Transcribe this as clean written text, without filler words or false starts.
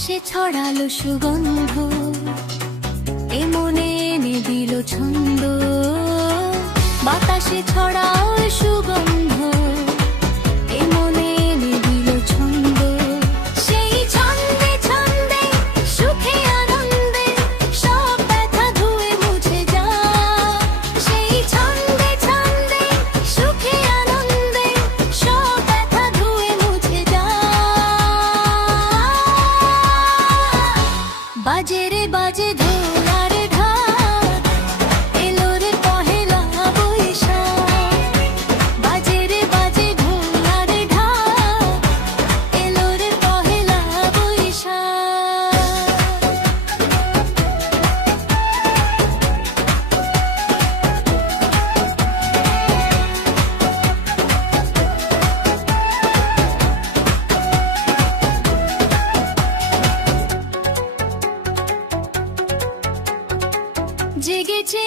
বাতাসে ছড়ালো সুগন্ধ, এ মনে এনে দিল ছন্দ। বাতাসে ছড়াও সুগন্ধ, এ মনে এনে দিল ছন্দ। সেই ছন্দে ছন্দে সুখে আনন্দে সব ব্যথা ধুয়ে মুছে যায়। সেই ছন্দে ছন্দে সুখে আনন্দে সব ব্যথা ধুয়ে মুছে যায়। বাজে রে বাজে ঢোল আর ঢাক, এলো রে পহেলা বৈশাখ। বাজে রে বাজে ঢোল আর ঢাক, এলো রে পহেলা বৈশাখ। জেগেছে